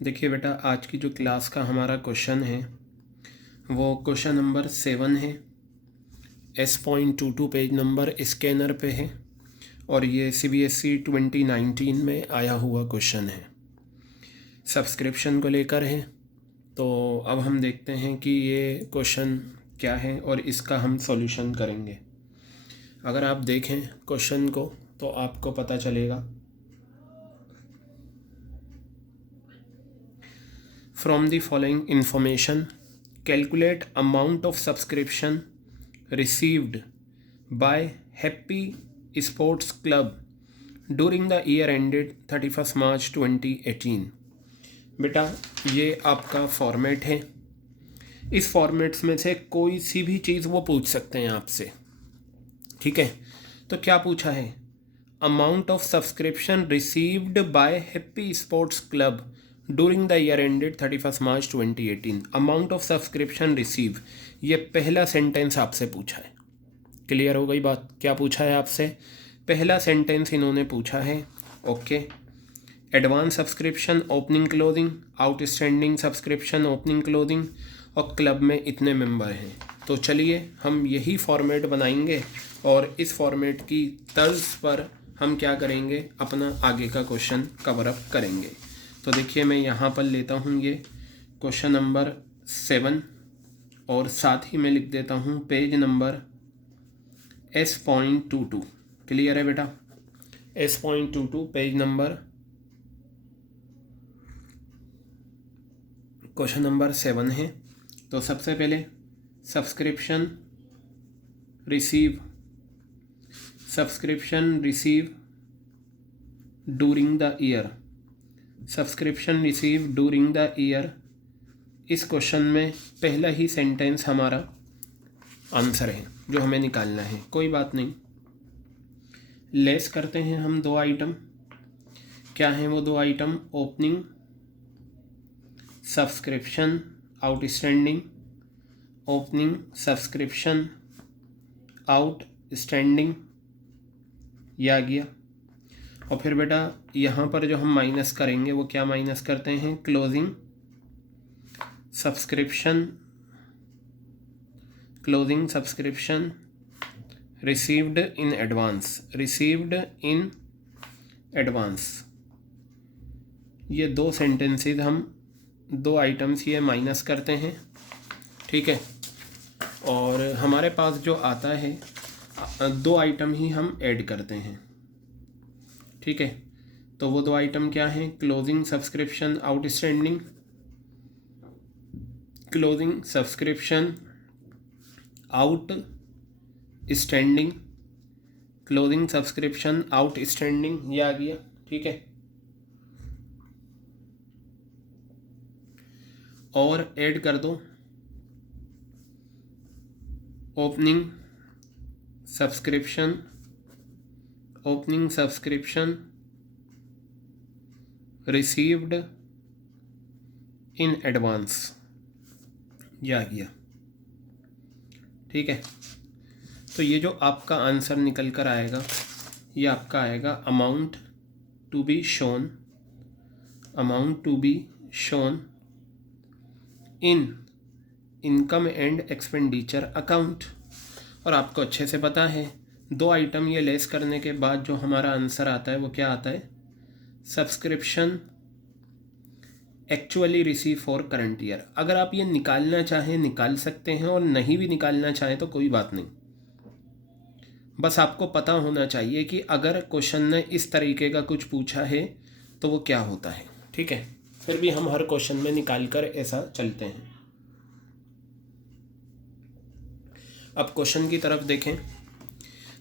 देखिए बेटा, आज की जो क्लास का हमारा क्वेश्चन है वो क्वेश्चन नंबर 7 है। S.22 पेज नंबर स्कैनर पे है और ये CBSE 2019 में आया हुआ क्वेश्चन है, सब्सक्रिप्शन को लेकर है। तो अब हम देखते हैं कि ये क्वेश्चन क्या है और इसका हम सॉल्यूशन करेंगे। अगर आप देखें क्वेश्चन को तो आपको पता चलेगा। From the following information, calculate amount of subscription received by Happy Sports Club during the year ended 31st March 2018। बेटा, ये आपका फॉर्मेट है। इस फॉर्मेट्स में से कोई सी भी चीज़ वो पूछ सकते हैं आपसे, ठीक है। तो क्या पूछा है? Amount of subscription received by happy sports club during the year ended 31st March 2018। Amount of subscription receive, ये पहला सेंटेंस आपसे पूछा है। क्लियर हो गई बात? क्या पूछा है आपसे? पहला सेंटेंस इन्होंने पूछा है, okay. Advance subscription opening closing, outstanding subscription opening closing, और क्लब में इतने मेंबर हैं। तो चलिए हम यही फॉर्मेट बनाएंगे और इस फॉर्मेट की तर्ज पर हम क्या करेंगे, अपना आगे का क्वेश्चन कवर अप करेंगे। तो देखिए, मैं यहाँ पर लेता हूँ ये क्वेश्चन नंबर 7 और साथ ही मैं लिख देता हूँ पेज नंबर S.22। क्लियर है बेटा? S.22 page number, question number 7 है। तो सबसे पहले subscription receive during the year, subscription receive during the year. इस क्वेश्चन में पहला ही सेंटेंस हमारा आंसर है जो हमें निकालना है। कोई बात नहीं, लेस करते हैं हम दो आइटम। क्या हैं वो दो item? Opening subscription outstanding, opening subscription outstanding, ये आ गया। और फिर बेटा यहाँ पर जो हम माइनस करेंगे वो क्या माइनस करते हैं? Closing subscription received in advance. ये दो सेंटेंसेस हम दो आइटम्स ये माइनस करते हैं, ठीक है। और हमारे पास जो आता है दो आइटम ही हम ऐड करते हैं, ठीक है। तो वो दो आइटम क्या हैं? Closing subscription outstanding, closing subscription outstanding, closing subscription outstanding, ये आ गया, ठीक है। और ऐड कर दो opening subscription received in advance, ये आ गया, ठीक है। तो ये जो आपका आंसर निकल कर आएगा ये आपका आएगा amount to be shown in income and expenditure account. और आपको अच्छे से पता है दो आइटम ये लेस करने के बाद जो हमारा आंसर आता है वो क्या आता है? Subscription actually receive for current year. अगर आप ये निकालना चाहें निकाल सकते हैं और नहीं भी निकालना चाहें तो कोई बात नहीं। बस आपको पता होना चाहिए कि अगर क्वेश्चन ने इस तरीके का कुछ पूछा है तो वो क्या होता है, ठीक है। फिर भी हम हर क्वेश्चन में निकाल कर ऐसा चलते हैं। अब क्वेश्चन की तरफ देखें।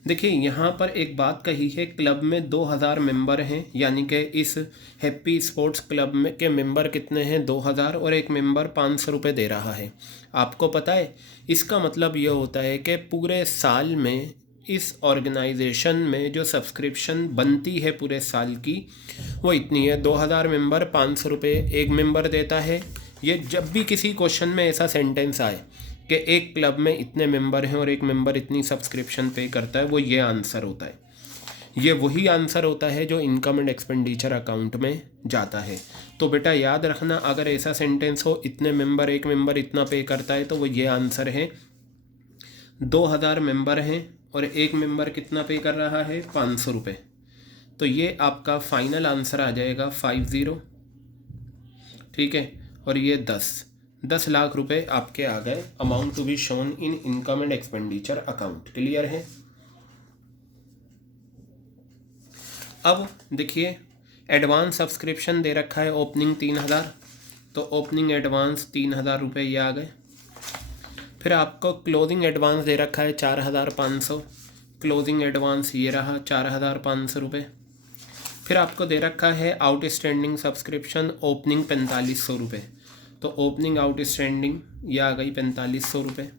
देखिए यहाँ पर एक बात कही है, क्लब में 2000 मेंबर हैं, यानी कि इस हैप्पी स्पोर्ट्स क्लब में के मेंबर कितने हैं? 2000, और एक मेंबर 500 रुपये दे रहा है। आपको पता है इसका मतलब ये होता है कि पूरे साल में इस ऑर्गेनाइजेशन में जो सब्सक्रिप्शन बनती है पूरे साल की वो इतनी है। 2000 मेंबर 500 रुपये एक मेंबर देता है। ये जब भी किसी क्वेश्चन में ऐसा सेंटेंस आए कि एक क्लब में इतने मेंबर हैं और एक मेंबर इतनी सब्सक्रिप्शन पे करता है, वो ये आंसर होता है। ये वही आंसर होता है जो इनकम एंड एक्सपेंडिचर अकाउंट में जाता है। तो तो बेटा याद रखना, अगर ऐसा सेंटेंस हो इतने मेंबर, एक मेंबर इतना पे करता है, तो वो ये आंसर है। 2000 मेंबर हैं और एक मेंबर कितना पे कर रहा है, 500 रुपये। तो ये आपका फाइनल आंसर आ जाएगा 50, ठीक है। और ये 10 लाख रुपए आपके आ गए, amount to be shown in income and expenditure account. Clear है। अब देखिए, एडवांस सब्सक्रिप्शन दे रखा है ओपनिंग 3000, तो ओपनिंग एडवांस 3000 रुपये ये आ गए। फिर आपको क्लोजिंग एडवांस दे रखा है 4500, क्लोजिंग एडवांस ये रहा 4500 रुपये। फिर आपको दे रखा है आउटस्टैंडिंग सब्सक्रिप्शन ओपनिंग 4500 रुपये, तो ओपनिंग आउटस्टैंडिंग ये आ गई 4500 रुपये।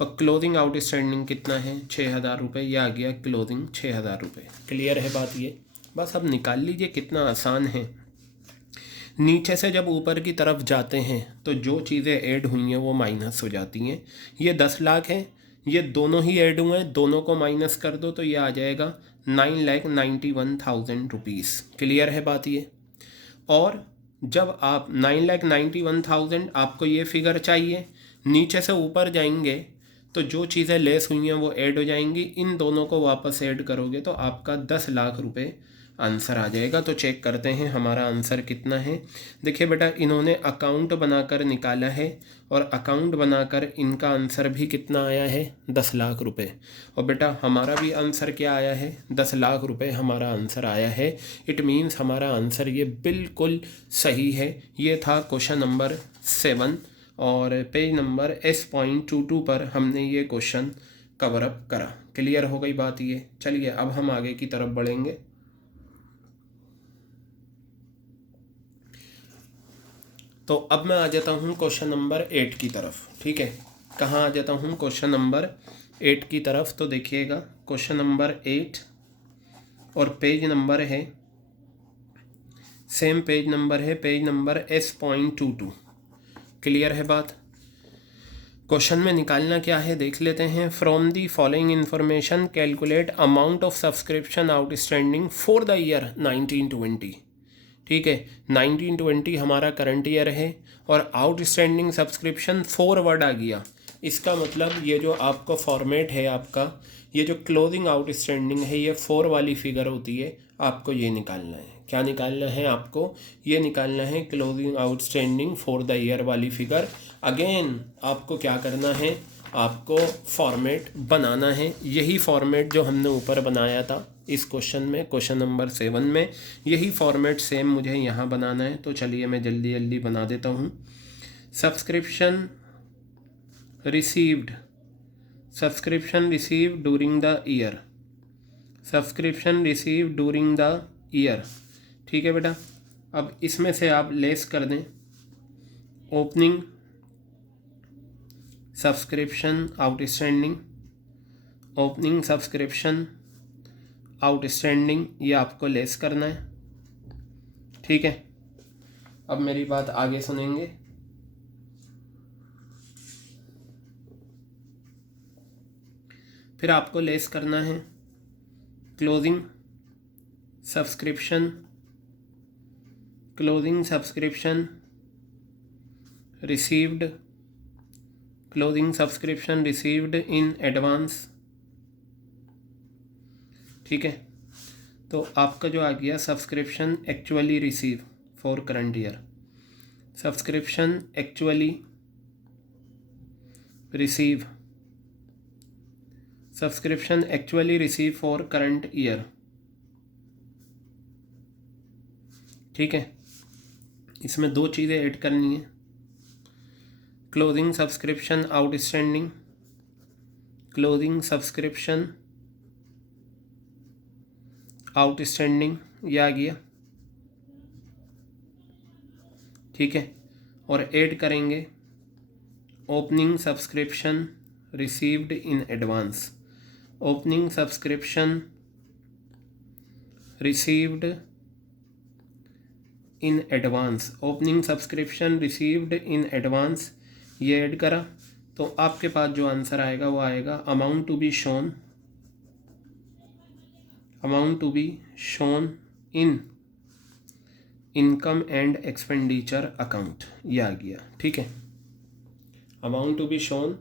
और क्लोजिंग आउटस्टैंडिंग कितना है, 6000 रुपये, ये आ गया क्लोजिंग 6000 रुपये। क्लियर है बात ये। बस अब निकाल लीजिए, कितना आसान है। नीचे से जब ऊपर की तरफ जाते हैं तो जो चीज़ें ऐड हुई हैं वो माइनस हो जाती हैं। ये 10 लाख है, ये दोनों ही ऐड हुए हैं, दोनों को माइनस कर दो तो ये आ जाएगा 9,91,000 रुपीज़। क्लियर है बात ये। और जब आप 9,91,000 आपको ये फिगर चाहिए, नीचे से ऊपर जाएंगे तो जो चीज़ें लेस हुई हैं वो ऐड हो जाएंगी, इन दोनों को वापस ऐड करोगे तो आपका 10 लाख रुपए आंसर आ जाएगा। तो चेक करते हैं हमारा आंसर कितना है। देखिए बेटा, इन्होंने अकाउंट बनाकर निकाला है और अकाउंट बनाकर इनका आंसर भी कितना आया है, 10 लाख रुपए। और बेटा हमारा भी आंसर क्या आया है, 10 लाख रुपए हमारा आंसर आया है। इट मीन्स हमारा आंसर ये बिल्कुल सही है। ये था क्वेश्चन नंबर 7 और पेज नंबर S.22 पर हमने ये क्वेश्चन कवर अप करा। क्लियर हो गई बात ये। चलिए अब हम आगे की तरफ बढ़ेंगे। तो अब मैं आ जाता हूँ क्वेश्चन नंबर 8 की तरफ। ठीक है, कहाँ आ जाता हूँ, क्वेश्चन नंबर 8 की तरफ। तो देखिएगा, क्वेश्चन नंबर 8 और पेज नंबर है, सेम पेज नंबर है, पेज नंबर S.22। क्लियर है बात। क्वेश्चन में निकालना क्या है देख लेते हैं। From the following information calculate amount of subscription outstanding for the year 1920। ठीक है, 1920 हमारा करंट ईयर है और आउटस्टैंडिंग सब्सक्रिप्शन 4 वर्ड आ गया। इसका मतलब ये जो आपका फॉर्मेट है, आपका ये जो क्लोजिंग आउटस्टैंडिंग है, ये 4 वाली फिगर होती है। आपको ये निकालना है। क्या निकालना है आपको, ये निकालना है closing outstanding for the year वाली फिगर। अगेन आपको क्या करना है, आपको फॉर्मेट बनाना है। यही फॉर्मेट जो हमने ऊपर बनाया था इस क्वेश्चन में, क्वेश्चन नंबर 7 में, यही फॉर्मेट सेम मुझे यहाँ बनाना है। तो चलिए मैं जल्दी जल्दी बना देता हूँ। Subscription received, subscription received during the year, subscription received during the year. ठीक है बेटा, अब इसमें से आप लेस कर दें opening subscription outstanding, opening subscription outstanding, ये आपको लेस करना है। ठीक है, अब मेरी बात आगे सुनेंगे। फिर आपको लेस करना है closing subscription, closing subscription received, closing subscription received in advance. ठीक है, तो आपका जो आ गया subscription actually receive for current year, subscription actually receive, subscription actually receive for current year. ठीक है, इसमें 2 चीज़ें ऐड करनी है, closing subscription outstanding, closing subscription outstanding, ये आ गया। ठीक है, और ऐड करेंगे opening subscription received in advance, opening subscription received in advance, opening subscription received in advance, ये ऐड करा तो आपके पास जो आंसर आएगा वो आएगा amount to be shown, amount to be shown in income and expenditure account, ये आ गया। ठीक है, amount to be shown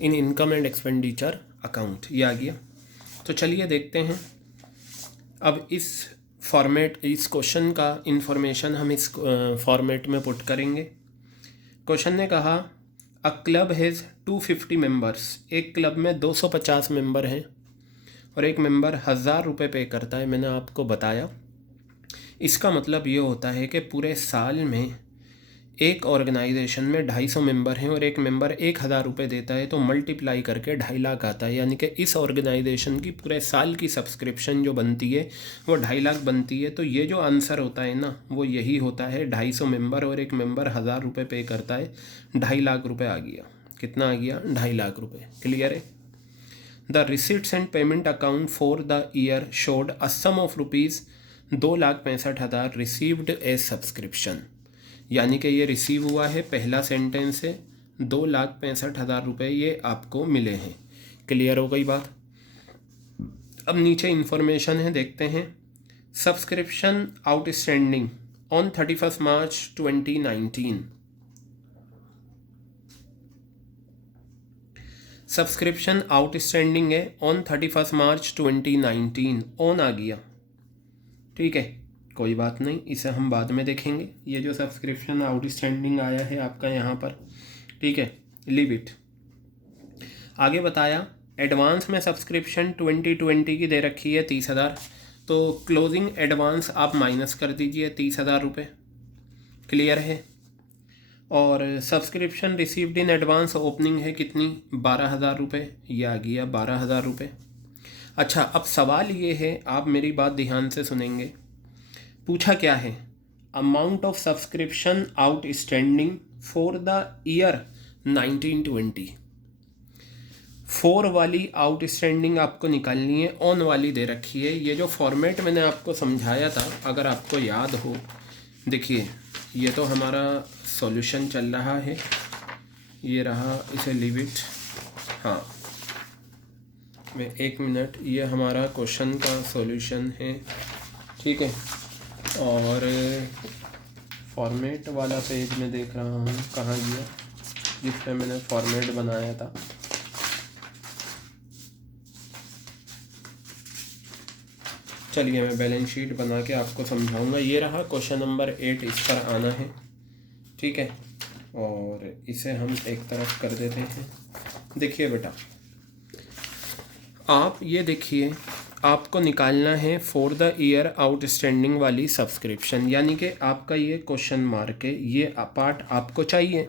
in income and expenditure account, ये आ गया। तो चलिए देखते हैं अब इस फॉर्मेट, इस क्वेश्चन का इंफॉर्मेशन हम इस फॉर्मेट में पुट करेंगे। क्वेश्चन ने कहा अ क्लब हैज़ 250 मेंबर्स, एक क्लब में 250 मेंबर हैं और एक मेंबर 1000 रुपये पे करता है। मैंने आपको बताया इसका मतलब ये होता है कि पूरे साल में एक ऑर्गेनाइजेशन में 250 मेंबर हैं और एक मेंबर 1000 रुपये देता है, तो मल्टीप्लाई करके 2.5 लाख आता है। यानी कि इस ऑर्गेनाइजेशन की पूरे साल की सब्सक्रिप्शन जो बनती है वो 2.5 लाख बनती है। तो ये जो आंसर होता है ना वो यही होता है, 250 मेंबर और एक मेंबर 1000 रुपये पे करता है, 2.5 लाख रुपये आ गया। कितना आ गया? 2.5 लाख रुपये। क्लियर है? The receipts and payment account for the year showed a sum of rupees 2,65,000 received as subscription. यानी कि ये रिसीव हुआ है, पहला सेंटेंस है, 2,65,000 रुपये ये आपको मिले हैं। क्लियर हो गई बात? अब नीचे इन्फॉर्मेशन है, देखते हैं। Subscription outstanding on 31 March 2019। Subscription outstanding है ऑन 31 मार्च 2019, ऑन आ गया। ठीक है, कोई बात नहीं, इसे हम बाद में देखेंगे। ये जो सब्सक्रिप्शन आउटस्टैंडिंग आया है आपका यहाँ पर, ठीक है, लीव इट। आगे बताया एडवांस में सब्सक्रिप्शन 2020 की दे रखी है 30,000, तो क्लोजिंग एडवांस आप माइनस कर दीजिए 30,000 रुपये। क्लियर है? और subscription received in advance opening है कितनी? 12,000 रुपये, ये आ गया 12,000 रुपये। अच्छा, अब सवाल ये है, आप मेरी बात ध्यान से सुनेंगे। पूछा क्या है? Amount of subscription outstanding for the year 1920। 4 वाली आउटस्टैंडिंग आपको निकालनी है, ऑन वाली दे रखी है। ये जो फॉर्मेट मैंने आपको समझाया था, अगर आपको याद हो, देखिए ये तो हमारा सॉल्यूशन चल रहा है, ये रहा, इसे लीव इट। हाँ, मैं 1 मिनट, ये हमारा क्वेश्चन का सॉल्यूशन है, ठीक है। और फॉर्मेट वाला पेज में देख रहा हूँ, कहाँ गया जिस पे मैंने फॉर्मेट बनाया था। चलिए मैं बैलेंस शीट बना के आपको समझाऊंगा। ये रहा क्वेश्चन नंबर 8, इस पर आना है, ठीक है। और इसे हम एक तरफ कर देते हैं। देखिए बेटा, आप ये देखिए, आपको निकालना है फॉर द ईयर आउटस्टैंडिंग वाली सब्सक्रिप्शन, यानी कि आपका ये क्वेश्चन मार्क है, ये पार्ट आपको चाहिए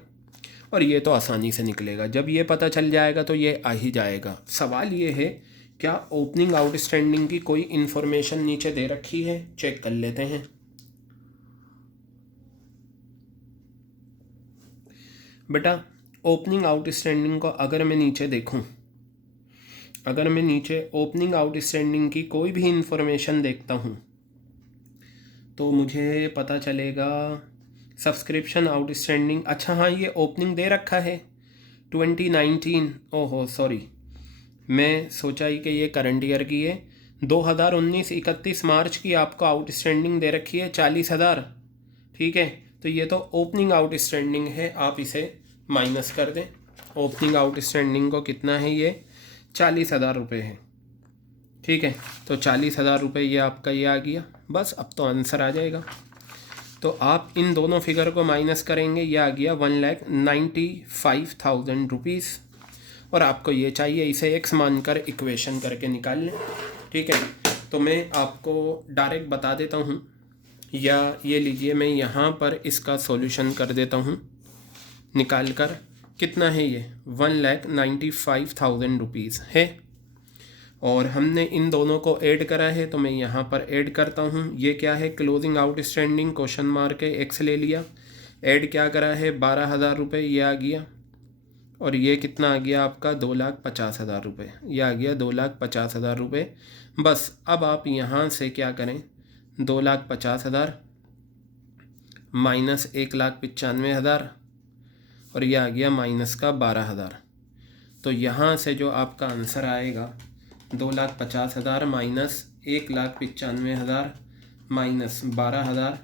और ये तो आसानी से निकलेगा। जब ये पता चल जाएगा तो ये आ ही जाएगा। सवाल ये है, क्या ओपनिंग आउटस्टैंडिंग की कोई इन्फॉर्मेशन नीचे दे रखी है? चेक कर लेते हैं। बेटा, ओपनिंग आउटस्टैंडिंग को अगर मैं नीचे देखूं, अगर मैं नीचे ओपनिंग आउटस्टैंडिंग की कोई भी इन्फॉर्मेशन देखता हूँ तो मुझे पता चलेगा सब्सक्रिप्शन आउटस्टैंडिंग। अच्छा हाँ, ये ओपनिंग दे रखा है 2019। ओहो सॉरी, मैं सोचा ही कि ये करंट ईयर की है। 2019 31 मार्च की आपको आउटस्टैंडिंग दे रखी है 40,000, ठीक है। तो ये तो ओपनिंग आउटस्टैंडिंग है, आप इसे माइनस कर दें। ओपनिंग आउटस्टैंडिंग को कितना है? ये 40,000 रुपये है, ठीक है। तो 40,000 रुपये ये आपका ये आ गया। बस अब तो आंसर आ जाएगा। तो आप इन दोनों फिगर को माइनस करेंगे, ये आ गया 1,95,000 रुपीज़। और आपको ये चाहिए, इसे एक्स मानकर इक्वेशन करके निकाल लें, ठीक है। तो मैं आपको डायरेक्ट बता देता हूँ, या ये लीजिए, मैं यहाँ पर इसका सॉल्यूशन कर देता हूँ निकाल कर। कितना है ये? 1,95,000 रुपीज़ है। और हमने इन दोनों को ऐड करा है, तो मैं यहाँ पर ऐड करता हूँ। ये क्या है? क्लोजिंग आउटस्टैंडिंग क्वेश्चन मार्क है, एक्स ले लिया, ऐड क्या करा है? 12,000 रुपये, ये आ गया। और ये कितना आ गया आपका? 2,50,000 रुपये, ये आ गया 2,50,000 रुपये। बस अब आप यहाँ से क्या करें? 2,50,000 माइनस 1,95,000 और ये आ गया माइनस का 12,000। तो यहाँ से जो आपका आंसर आएगा 2,50,000 माइनस 1,95,000 माइनस 12,000,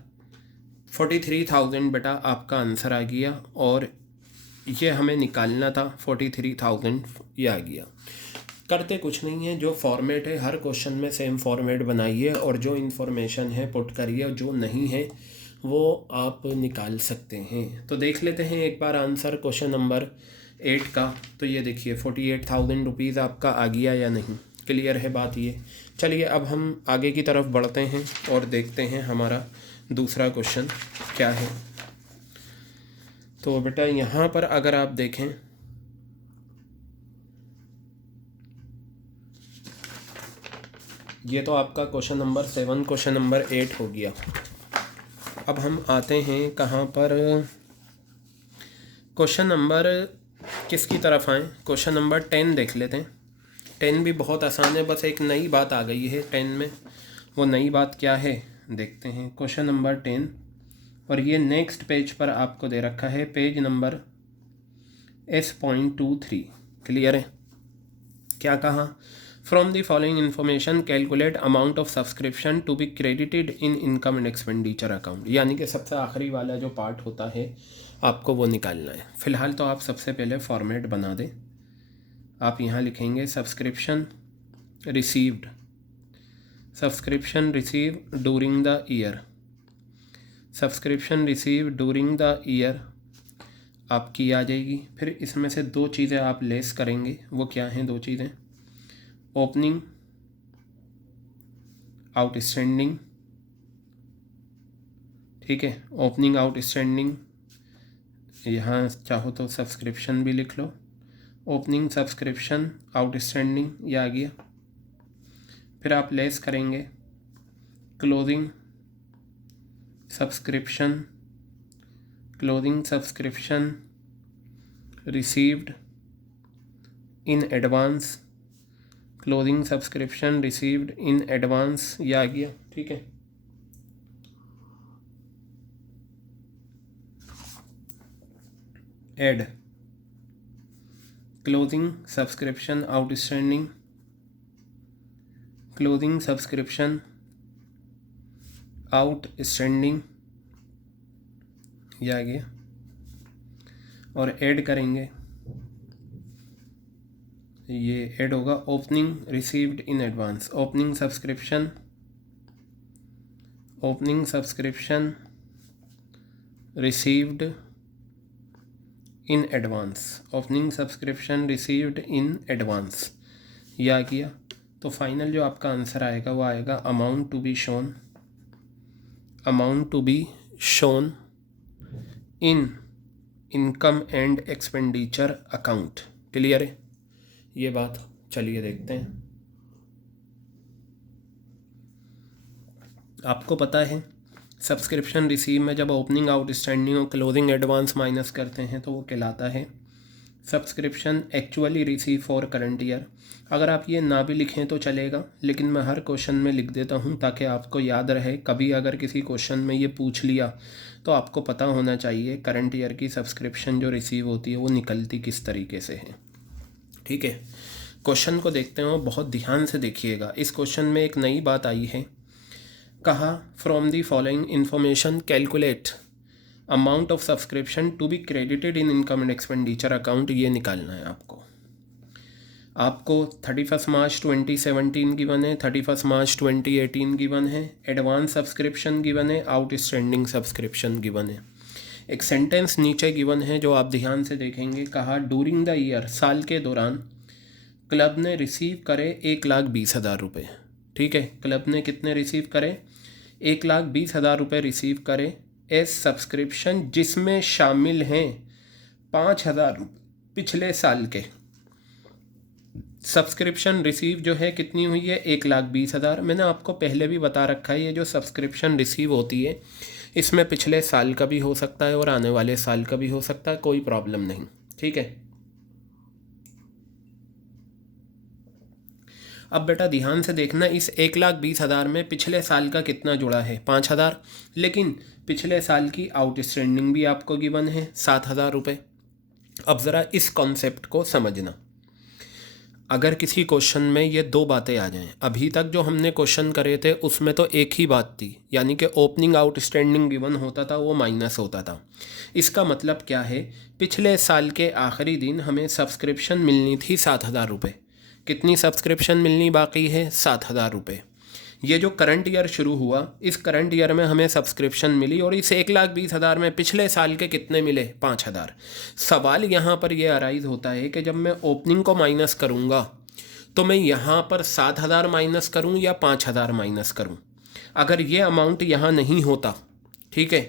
43,000 बेटा आपका आंसर आ गया। और ये हमें निकालना था 43,000, ये आ गया। करते कुछ नहीं है, जो फॉर्मेट है हर क्वेश्चन में सेम फॉर्मेट बनाइए और जो इन्फॉर्मेशन है पुट करिए, और जो नहीं है वो आप निकाल सकते हैं। तो देख लेते हैं एक बार आंसर क्वेश्चन नंबर 8 का। तो ये देखिए 48,000 रुपीज़ आपका आ गया या नहीं, क्लियर है बात ये। चलिए अब हम आगे की तरफ बढ़ते हैं और देखते हैं हमारा दूसरा क्वेश्चन क्या है। तो बेटा यहाँ पर अगर आप देखें, ये तो आपका क्वेश्चन नंबर 7 क्वेश्चन नंबर 8 हो गया। अब हम आते हैं कहाँ पर, क्वेश्चन नंबर किसकी तरफ आएँ, क्वेश्चन नंबर 10 देख लेते हैं। 10 भी बहुत आसान है, बस एक नई बात आ गई है 10 में। वो नई बात क्या है देखते हैं। क्वेश्चन नंबर 10, और ये नेक्स्ट पेज पर आपको दे रखा है, पेज नंबर S.23। क्लियर है। क्या कहा, from the following information calculate amount of subscription to be credited in income and expenditure account. यानी कि सबसे आखिरी वाला जो पार्ट होता है आपको वो निकालना है। फ़िलहाल तो आप सबसे पहले फॉर्मेट बना दें। आप यहाँ लिखेंगे subscription received, subscription receive during the year, subscription receive during the year आपकी आ जाएगी। फिर इसमें से दो चीज़ें आप लेस करेंगे, वो क्या हैं दो चीज़ें, ओपनिंग आउटस्टैंडिंग, ठीक है, ओपनिंग आउटस्टैंडिंग, यहाँ चाहो तो सब्सक्रिप्शन भी लिख लो, ओपनिंग सब्सक्रिप्शन आउटस्टैंडिंग, ये आ गया। फिर आप लेस करेंगे closing subscription, closing subscription received in advance, closing subscription received in advance, ये आ गया। ठीक है, add closing subscription outstanding, closing subscription outstanding, ये आ गया। और ऐड करेंगे, ये ऐड होगा opening received in advance, opening subscription, opening subscription received in advance, opening subscription received in advance, ये आ गया। तो फाइनल जो आपका आंसर आएगा वो आएगा amount to be shown, amount to be shown in income and expenditure account. Clear है ये बात। चलिए देखते हैं। आपको पता है सब्सक्रिप्शन रिसीव में जब ओपनिंग आउटस्टैंडिंग और क्लोजिंग एडवांस माइनस करते हैं तो वो कहलाता है subscription actually receive for current year. अगर आप ये ना भी लिखें तो चलेगा, लेकिन मैं हर क्वेश्चन में लिख देता हूँ ताकि आपको याद रहे। कभी अगर किसी क्वेश्चन में ये पूछ लिया तो आपको पता होना चाहिए करंट ईयर की सब्सक्रिप्शन जो रिसीव होती है वो निकलती किस तरीके से है। ठीक है, क्वेश्चन को देखते हो, बहुत ध्यान से देखिएगा। इस क्वेश्चन में एक नई बात आई है, कहा from the following information calculate amount of subscription to be credited in income and expenditure account. ये निकालना है आपको 31 मार्च 2017 गिवन है, 31 मार्च 2018 गिवन है, एडवांस सब्सक्रिप्शन गिवन है, आउटस्टैंडिंग सब्सक्रिप्शन गिवन है। एक सेंटेंस नीचे गिवन है जो आप ध्यान से देखेंगे, कहा डूरिंग द ईयर, साल के दौरान क्लब ने रिसीव करे 1,20,000 रुपये। ठीक है, क्लब ने कितने रिसीव करे, 1,20,000 रुपये रिसीव करे एज सब्सक्रिप्शन, जिसमें शामिल हैं 5,000 रुपये पिछले साल के। सब्सक्रिप्शन रिसीव जो है कितनी हुई है, 1,20,000। मैंने आपको पहले भी बता रखा है ये जो सब्सक्रिप्शन रिसीव होती है इसमें पिछले साल का भी हो सकता है और आने वाले साल का भी हो सकता है, कोई प्रॉब्लम नहीं। ठीक है, अब बेटा ध्यान से देखना, इस 1,20,000 में पिछले साल का कितना जुड़ा है, 5,000, लेकिन पिछले साल की आउटस्टैंडिंग भी आपको गिवन है 7,000 रुपये। अब ज़रा इस कॉन्सेप्ट को समझना। अगर किसी क्वेश्चन में ये दो बातें आ जाएं, अभी तक जो हमने क्वेश्चन करे थे उसमें तो एक ही बात थी, यानी कि ओपनिंग आउटस्टैंडिंग गिवन होता था वो माइनस होता था। इसका मतलब क्या है, पिछले साल के आखिरी दिन हमें सब्सक्रिप्शन मिलनी थी 7,000 रुपये। कितनी सब्सक्रिप्शन मिलनी बाकी है? 7,000 रुपये। ये जो करंट ईयर शुरू हुआ, इस करंट ईयर में हमें सब्सक्रिप्शन मिली और इस 1,20,000 में पिछले साल के कितने मिले? 5,000। सवाल यहाँ पर यह अराइज होता है कि जब मैं ओपनिंग को माइनस करूँगा तो मैं यहाँ पर 7,000 माइनस करूँ या 5,000 माइनस करूँ। अगर ये अमाउंट यहाँ नहीं होता, ठीक है,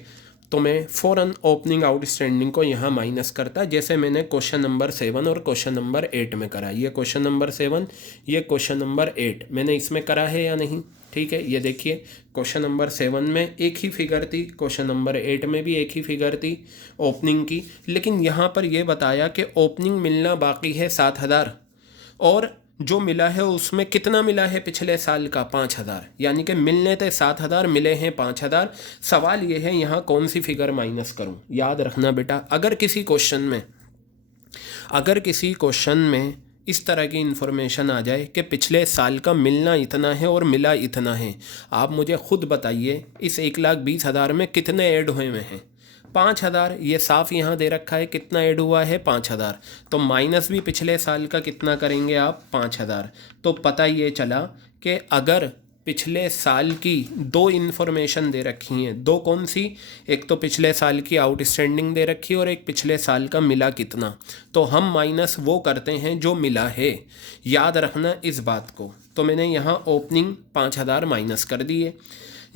तो मैं फ़ौरन ओपनिंग आउटस्टैंडिंग को यहाँ माइनस करता, जैसे मैंने क्वेश्चन नंबर 7 और क्वेश्चन नंबर 8 में करा। ये क्वेश्चन नंबर 7, ये क्वेश्चन नंबर 8 मैंने इसमें करा है या नहीं? ठीक है, ये देखिए क्वेश्चन नंबर 7 में एक ही फिगर थी, क्वेश्चन नंबर 8 में भी एक ही फिगर थी ओपनिंग की, लेकिन यहाँ पर ये बताया कि ओपनिंग मिलना बाकी है 7,000 और जो मिला है उसमें कितना मिला है पिछले साल का? 5,000। यानी कि मिलने थे 7,000, मिले हैं 5,000। सवाल ये है यहाँ कौन सी फिगर माइनस करूँ। याद रखना बेटा, अगर किसी क्वेश्चन में इस तरह की इन्फॉर्मेशन आ जाए कि पिछले साल का मिलना इतना है और मिला इतना है, आप मुझे खुद बताइए इस 1,20,000 में कितने ऐड हुए हुए हैं? 5,000। ये साफ यहाँ दे रखा है, कितना ऐड हुआ है? 5,000। तो माइनस भी पिछले साल का कितना करेंगे आप? 5,000। तो पता ये चला कि अगर पिछले साल की दो इन्फॉर्मेशन दे रखी हैं, दो कौन सी? एक तो पिछले साल की आउटस्टैंडिंग दे रखी है और एक पिछले साल का मिला कितना, तो हम माइनस वो करते हैं जो मिला है। याद रखना इस बात को। तो मैंने यहाँ ओपनिंग 5,000 माइनस कर दिए।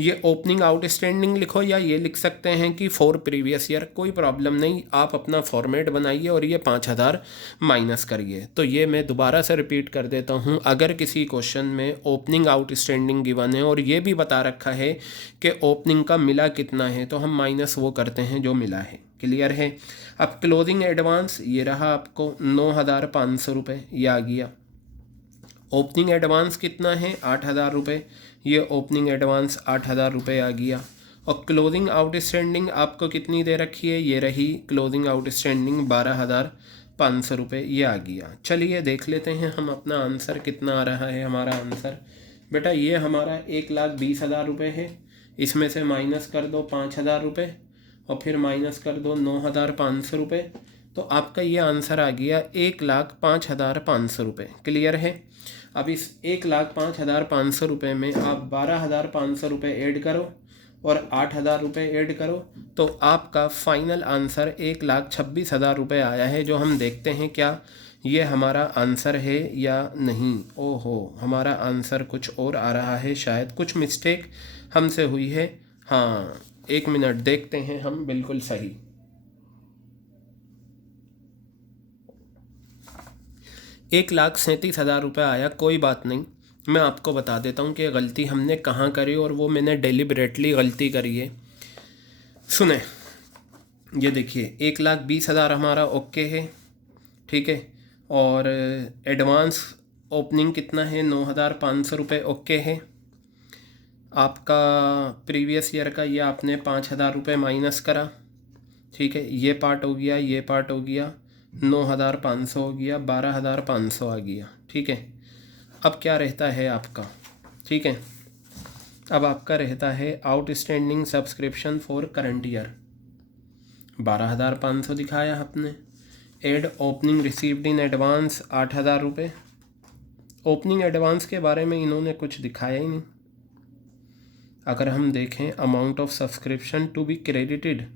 ये ओपनिंग आउटस्टैंडिंग लिखो या ये लिख सकते हैं कि फॉर प्रीवियस ईयर, कोई प्रॉब्लम नहीं, आप अपना फॉर्मेट बनाइए और ये 5,000 माइनस करिए। तो ये मैं दोबारा से रिपीट कर देता हूँ, अगर किसी क्वेश्चन में ओपनिंग आउटस्टैंडिंग गिवन है और ये भी बता रखा है कि ओपनिंग का मिला कितना है, तो हम माइनस वो करते हैं जो मिला है। क्लियर है? अब क्लोजिंग एडवांस ये रहा आपको 9,500 रुपये, ये आ गया। ओपनिंग एडवांस कितना है? 8,000 रुपये। ये ओपनिंग एडवांस 8,000 रुपये आ गया। और क्लोजिंग आउटस्टैंडिंग आपको कितनी दे रखी है? ये रही क्लोजिंग आउटस्टैंडिंग 12,500 रुपये, ये आ गया। चलिए देख लेते हैं हम अपना आंसर कितना आ रहा है। हमारा आंसर बेटा ये हमारा 1,20,000 रुपये है। इसमें से माइनस कर दो 5,000 रुपये और फिर माइनस कर दो 9,500 रुपये, तो आपका ये आंसर आ गया 1,05,500 रुपये। क्लियर है? अब इस 1,05,500 रुपये में आप 12,500 रुपये ऐड करो और 8,000 रुपये ऐड करो, तो आपका फाइनल आंसर 1,26,000 रुपये आया है। जो हम देखते हैं क्या ये हमारा आंसर है या नहीं। ओहो, हमारा आंसर कुछ और आ रहा है, शायद कुछ मिस्टेक हमसे हुई है। हाँ, 1 मिनट देखते हैं हम, बिल्कुल सही। 1,37,000 रुपये आया। कोई बात नहीं, मैं आपको बता देता हूँ कि गलती हमने कहाँ करी और वो मैंने डेलिबरेटली गलती करी है। सुने, ये देखिए 1,20,000 हमारा ओके है, ठीक है, और एडवांस ओपनिंग कितना है? 9,500 रुपये ओके है। आपका प्रीवियस ईयर का ये आपने 5,000 रुपये माइनस करा, ठीक है, ये पार्ट हो गया, ये पार्ट हो गया, 9,500 हो गया, 12,500 आ गया, ठीक है। अब क्या रहता है आपका? ठीक है, अब आपका रहता है outstanding subscription for current year, 12,500 दिखाया आपने। Add opening received in advance 8,000 रुपये। ओपनिंग एडवांस के बारे में इन्होंने कुछ दिखाया ही नहीं। अगर हम देखें amount of subscription to be credited,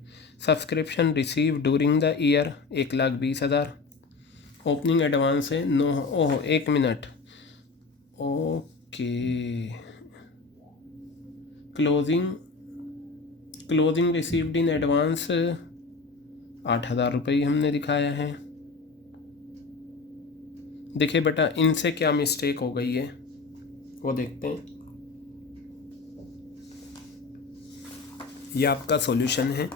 subscription receive during the year 1,20,000। Opening advance है 9। Oh 1 minute, okay, closing received in advance 8,000 रुपये ही हमने दिखाया है। देखिए बेटा, इनसे क्या मिस्टेक हो गई है वो देखते हैं। ये आपका सॉल्यूशन है।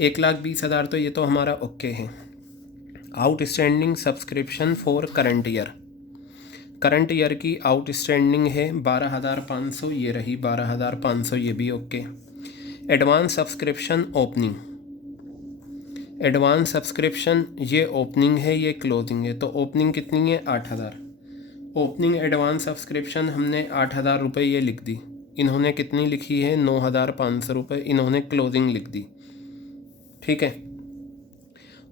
1,20,000 तो ये तो हमारा ओके है। Outstanding subscription for current year, current year की आउटस्टैंडिंग है 12,500, ये रही 12,500, ये भी okay. Advance subscription opening, advance subscription ये ओपनिंग है, ये क्लोजिंग है। तो ओपनिंग कितनी है? 8,000। ओपनिंग एडवांस सब्सक्रिप्शन हमने 8,000 रुपये ये लिख दी। इन्होंने कितनी लिखी है? 9,500 रुपये इन्होंने क्लोजिंग लिख दी। ठीक है।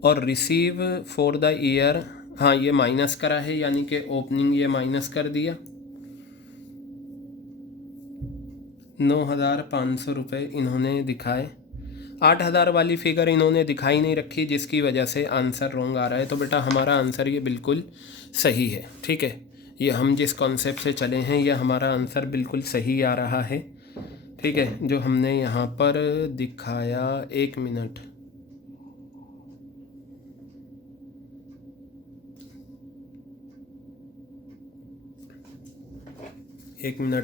और रिसीव फॉर द ईयर, हाँ ये माइनस करा है, यानी कि ओपनिंग ये माइनस कर दिया। 9,500 रुपये इन्होंने दिखाए। 8,000 वाली फिगर इन्होंने दिखाई नहीं रखी, जिसकी वजह से आंसर रॉन्ग आ रहा है। तो बेटा हमारा आंसर ये बिल्कुल सही है। ठीक है, ये हम जिस कॉन्सेप्ट से चले हैं ये हमारा आंसर बिल्कुल सही आ रहा है। ठीक है, जो हमने यहाँ पर दिखाया, 1 मिनट,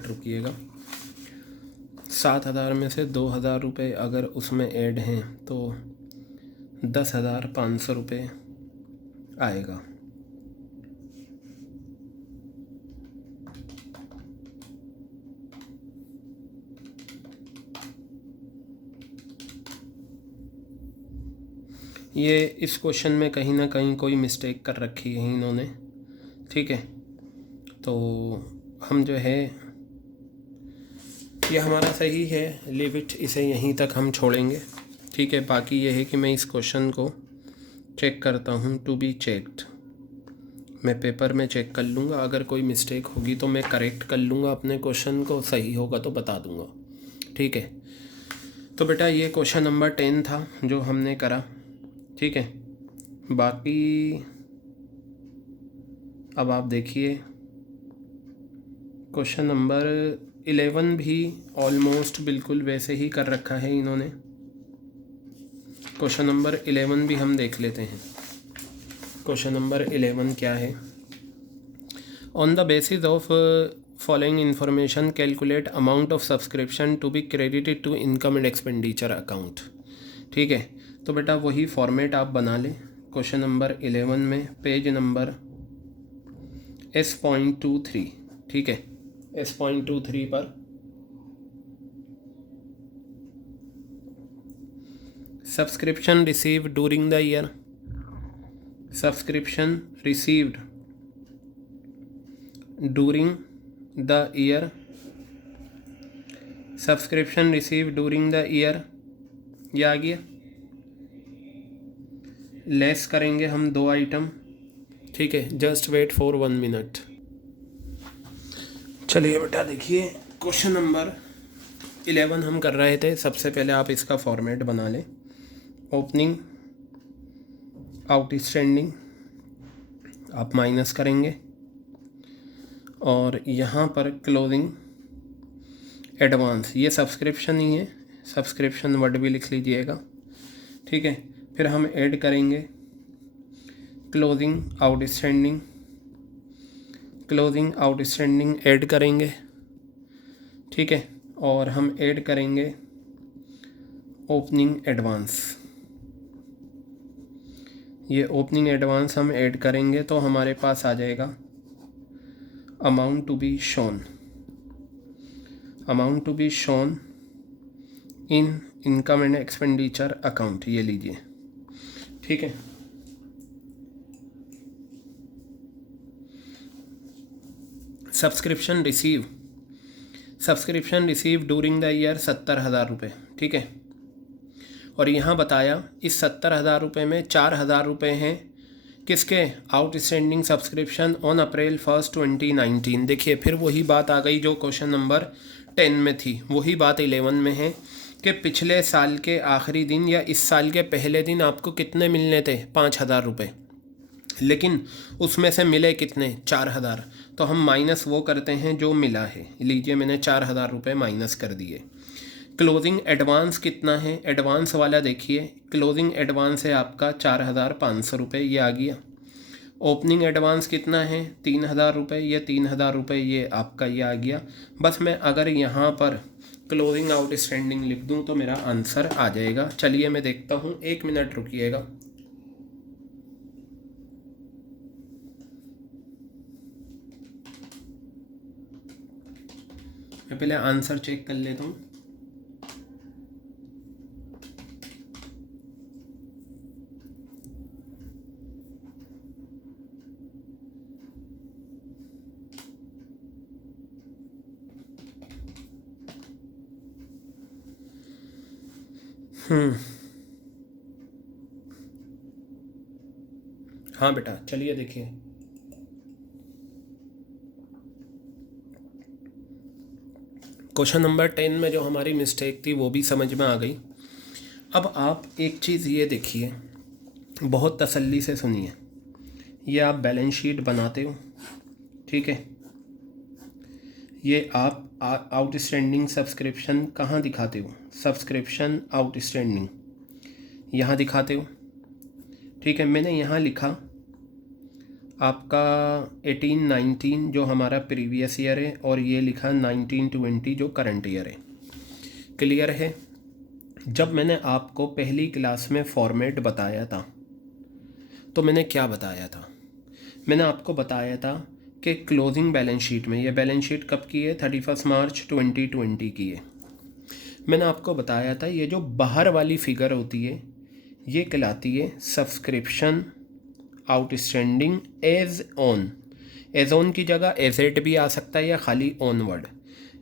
रुकिएगा। 7,000 में से 2,000 रुपये अगर उसमें ऐड हैं तो 10,500 रुपये आएगा। ये इस क्वेश्चन में कहीं ना कहीं कोई मिस्टेक कर रखी है इन्होंने। ठीक है, तो हम जो है ये हमारा सही है, लीव इट, इसे यहीं तक हम छोड़ेंगे। ठीक है, बाकी ये है कि मैं इस क्वेश्चन को चेक करता हूँ, टू बी चेक्ड। मैं पेपर में चेक कर लूँगा, अगर कोई मिस्टेक होगी तो मैं करेक्ट कर लूँगा अपने क्वेश्चन को, सही होगा तो बता दूँगा। ठीक है, तो बेटा ये क्वेश्चन नंबर 10 था जो हमने करा। ठीक है, बाकी अब आप देखिए क्वेश्चन नंबर 11 भी ऑलमोस्ट बिल्कुल वैसे ही कर रखा है इन्होंने। क्वेश्चन नंबर 11 भी हम देख लेते हैं। क्वेश्चन नंबर 11 क्या है? On the basis of following information calculate amount of subscription to be credited to income and expenditure account. ठीक है, तो बेटा वही फॉर्मेट आप बना लें। क्वेश्चन नंबर 11 में पेज नंबर S.23, ठीक है, S.23 पर subscription received during the year, subscription received during the year, subscription received during the year, ये आ गया। लेस करेंगे हम 2 आइटम। ठीक है, जस्ट वेट फॉर 1 मिनट। चलिए बेटा देखिए, क्वेश्चन नंबर 11 हम कर रहे थे। सबसे पहले आप इसका फॉर्मेट बना लें। ओपनिंग आउटस्टैंडिंग आप माइनस करेंगे, और यहाँ पर क्लोजिंग एडवांस, ये सब्सक्रिप्शन ही है, सब्सक्रिप्शन वर्ड भी लिख लीजिएगा। ठीक है, फिर हम ऐड करेंगे closing outstanding, closing outstanding add करेंगे। ठीक है, और हम ऐड करेंगे ओपनिंग एडवांस। ये ओपनिंग एडवांस हम ऐड करेंगे तो हमारे पास आ जाएगा amount to be shown, amount to be shown in income and expenditure account, ये लीजिए। ठीक है, subscription receive, subscription receive during the year 70,000 रुपये। ठीक है, और यहाँ बताया इस 70,000 रुपये में 4,000 रुपये हैं किसके? Outstanding subscription on April 1, 2019। देखिए फिर वही बात आ गई जो क्वेश्चन नंबर 10 में थी, वही बात 11 में है कि पिछले साल के आखिरी दिन या इस साल के पहले दिन आपको कितने मिलने थे? 5,000 रुपये, लेकिन उसमें से मिले कितने? 4,000। तो हम माइनस वो करते हैं जो मिला है। लीजिए मैंने 4,000 रुपये माइनस कर दिए। क्लोजिंग एडवांस कितना है? एडवांस वाला देखिए, क्लोजिंग एडवांस है आपका 4,500 रुपये, ये आ गया। ओपनिंग एडवांस कितना है? 3,000 रुपये, ये 3,000 रुपये ये आपका ये आ गया। बस मैं अगर यहाँ पर क्लोजिंग आउटस्टैंडिंग लिख दूँ तो मेरा आंसर आ जाएगा। चलिए मैं देखता हूँ, 1 मिनट रुकिएगा। मैं पहले आंसर चेक कर लेता हूँ। हाँ बेटा चलिए देखिए, क्वेश्चन नंबर 10 में जो हमारी मिस्टेक थी वो भी समझ में आ गई। अब आप एक चीज़ ये देखिए, बहुत तसल्ली से सुनिए। ये आप बैलेंस शीट बनाते हो, ठीक है। ये आप आउटस्टैंडिंग सब्सक्रिप्शन कहाँ दिखाते हो? सब्सक्रिप्शन आउटस्टैंडिंग यहाँ दिखाते हो, ठीक है। मैंने यहाँ लिखा आपका 18-19 जो हमारा प्रीवियस ईयर है, और ये लिखा 19-20 जो करंट ईयर है। क्लियर है? जब मैंने आपको पहली क्लास में फॉर्मेट बताया था तो मैंने क्या बताया था? मैंने आपको बताया था कि क्लोजिंग बैलेंस शीट में, ये बैलेंस शीट कब की है? 31 मार्च 2020 की है। मैंने आपको बताया था ये जो बाहर वाली फिगर होती है ये कहलाती है subscription outstanding as on. As on की जगह एज एट भी आ सकता है या खाली ऑन वर्ड।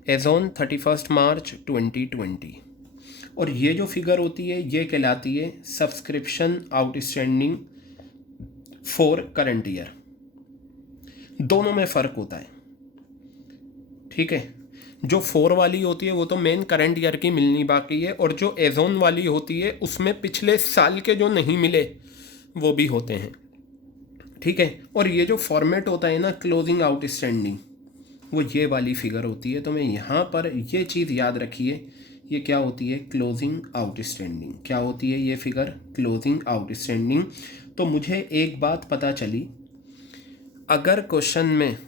एज ऑन 31 मार्च 2020। और ये जो फिगर होती है ये कहलाती है subscription outstanding for current year. दोनों में फ़र्क होता है, ठीक है। जो 4 वाली होती है वो तो मेन करंट ईयर की मिलनी बाकी है, और जो एज ऑन वाली होती है उसमें पिछले साल के जो नहीं मिले वो भी होते हैं, ठीक है। और ये जो फॉर्मेट होता है ना क्लोजिंग आउटस्टैंडिंग, वो ये वाली फिगर होती है। तो मैं यहाँ पर ये चीज़ याद रखिए, ये क्या होती है? Closing outstanding. क्या होती है ये फिगर? Closing outstanding. तो मुझे एक बात पता चली, अगर क्वेश्चन में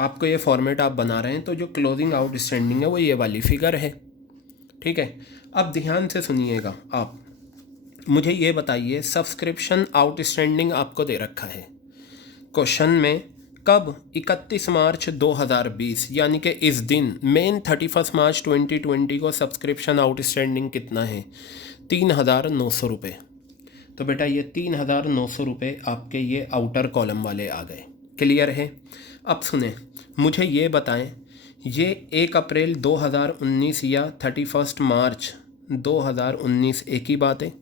आपको ये फॉर्मेट आप बना रहे हैं तो जो क्लोजिंग आउटस्टैंडिंग है वो ये वाली फिगर है, ठीक है। अब ध्यान से सुनिएगा आप, मुझे ये बताइए सब्सक्रिप्शन आउटस्टैंडिंग आपको दे रखा है क्वेश्चन में कब? 31 मार्च 2020, यानी कि इस दिन मेन 31 मार्च 2020 को सब्सक्रिप्शन आउटस्टैंडिंग कितना है? 3,900 रुपये। तो बेटा ये 3,900 रुपये आपके ये आउटर कॉलम वाले आ गए। क्लियर है? अब सुने, मुझे ये बताएं, ये 1 अप्रैल 2019 या 31 मार्च 2019 एक ही बात है?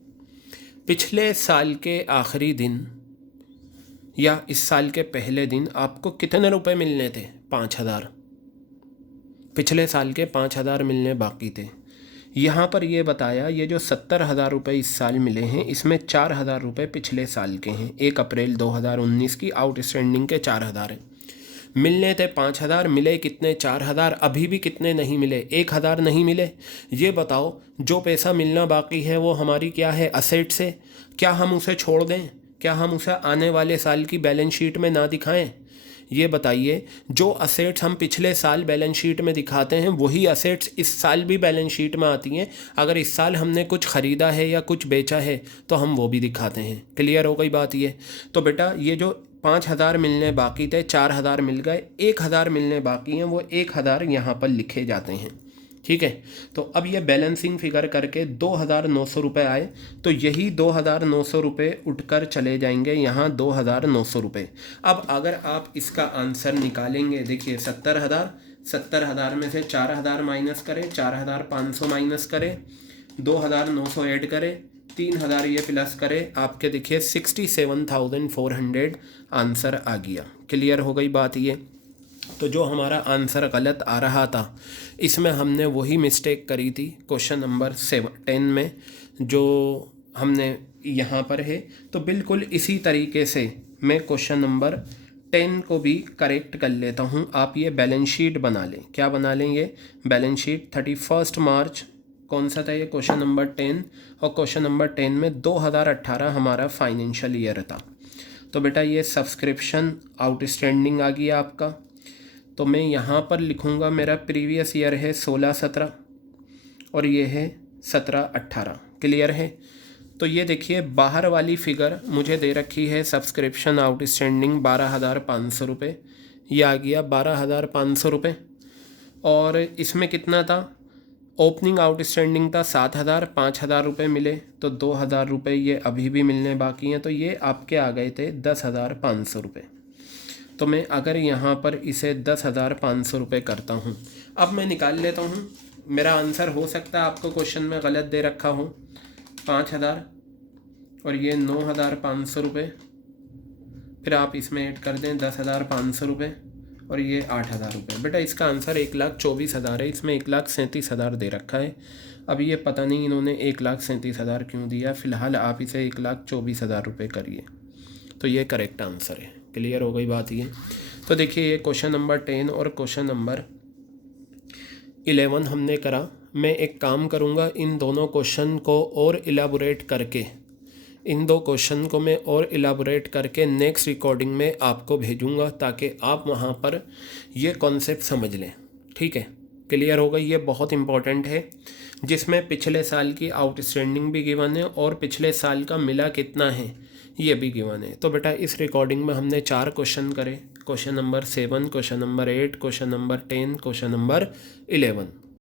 पिछले साल के आखिरी दिन या इस साल के पहले दिन आपको कितने रुपए मिलने थे? 5,000। पिछले साल के 5,000 मिलने बाकी थे। यहाँ पर ये बताया ये जो 70,000 रुपये इस साल मिले हैं इसमें 4,000 रुपये पिछले साल के हैं। 1 अप्रैल 2019 की आउटस्टैंडिंग के 4,000 हैं। मिलने थे 5,000, मिले कितने? 4,000। अभी भी कितने नहीं मिले? 1,000 नहीं मिले। ये बताओ जो पैसा मिलना बाकी है वो हमारी क्या है? असेट से। क्या हम उसे छोड़ दें? क्या हम उसे आने वाले साल की बैलेंस शीट में ना दिखाएं? ये बताइए, जो असेट्स हम पिछले साल बैलेंस शीट में दिखाते हैं वही असेट्स इस साल भी बैलेंस शीट में आती हैं। अगर इस साल हमने कुछ ख़रीदा है या कुछ बेचा है तो हम वो भी दिखाते हैं। क्लियर हो गई बात ये? तो बेटा ये जो 5,000 मिलने बाकी थे, 4,000 मिल गए, 1,000 मिलने बाकी हैं, वो 1,000 यहाँ पर लिखे जाते हैं, ठीक है। तो अब ये बैलेंसिंग फिगर करके 2,900 रुपये आए, तो यही 2,900 रुपये उठकर चले जाएंगे यहाँ 2,900 रुपये। अब अगर आप इसका आंसर निकालेंगे, देखिए 70,000 में से 4,000 माइनस करें, 4,500 माइनस करें, 2,900 ऐड करें, 3,000 ये प्लस करें, आपके देखिए 67,400 आंसर आ गया। क्लियर हो गई बात ये? तो जो हमारा आंसर गलत आ रहा था इसमें हमने वही मिस्टेक करी थी क्वेश्चन नंबर 10 में जो हमने यहाँ पर है। तो बिल्कुल इसी तरीके से मैं क्वेश्चन नंबर 10 को भी करेक्ट कर लेता हूँ। आप ये बैलेंस शीट बना लें। क्या बना लेंगे? बैलेंस शीट 31 मार्च, कौन सा था ये? Question number 10। और क्वेश्चन नंबर 10 में 2018 हमारा फाइनेंशियल ईयर था। तो बेटा ये सब्सक्रिप्शन आउटस्टैंडिंग आ गया आपका। तो मैं यहाँ पर लिखूँगा मेरा प्रीवियस ईयर है 16-17 और ये है 17-18। क्लियर है? तो ये देखिए बाहर वाली फिगर मुझे दे रखी है सब्सक्रिप्शन आउटस्टैंडिंग 12,500 रुपये। ये आ गया 12,500 रुपये। और इसमें कितना था? ओपनिंग आउटस्टैंडिंग था 7,000, 5,000 रुपये मिले, तो 2,000 रुपये ये अभी भी मिलने बाकी हैं। तो ये आपके आ गए थे 10,500 रुपये। तो मैं अगर यहाँ पर इसे 10,500 रुपये करता हूँ, अब मैं निकाल लेता हूँ। मेरा आंसर हो सकता है आपको क्वेश्चन में गलत दे रखा हो, 5,000 और ये 9,500 रुपये, फिर आप इसमें ऐड कर दें 10,500 रुपये और ये 8,000 रुपये। बेटा इसका आंसर 1,24,000 है। इसमें 1,37,000 दे रखा है। अब ये पता नहीं इन्होंने 1,37,000 क्यों दिया। फ़िलहाल आप इसे 1,24,000 रुपये करिए, तो ये करेक्ट आंसर है। क्लियर हो गई बात ये। तो देखिए ये क्वेश्चन नंबर 10 और क्वेश्चन नंबर 11 हमने करा। मैं एक काम करूँगा, इन दोनों क्वेश्चन को और इलाबोरेट करके, इन दो क्वेश्चन को मैं और इलाबोरेट करके नेक्स्ट रिकॉर्डिंग में आपको भेजूँगा, ताकि आप वहाँ पर ये कॉन्सेप्ट समझ लें। ठीक है, क्लियर हो गई। ये बहुत इंपॉर्टेंट है, जिसमें पिछले साल की आउटस्टैंडिंग भी गिवन है और पिछले साल का मिला कितना है ये भी गिवन है। तो बेटा इस रिकॉर्डिंग में हमने 4 क्वेश्चन करे, question number 7, question number 8, question number 10, question number 11।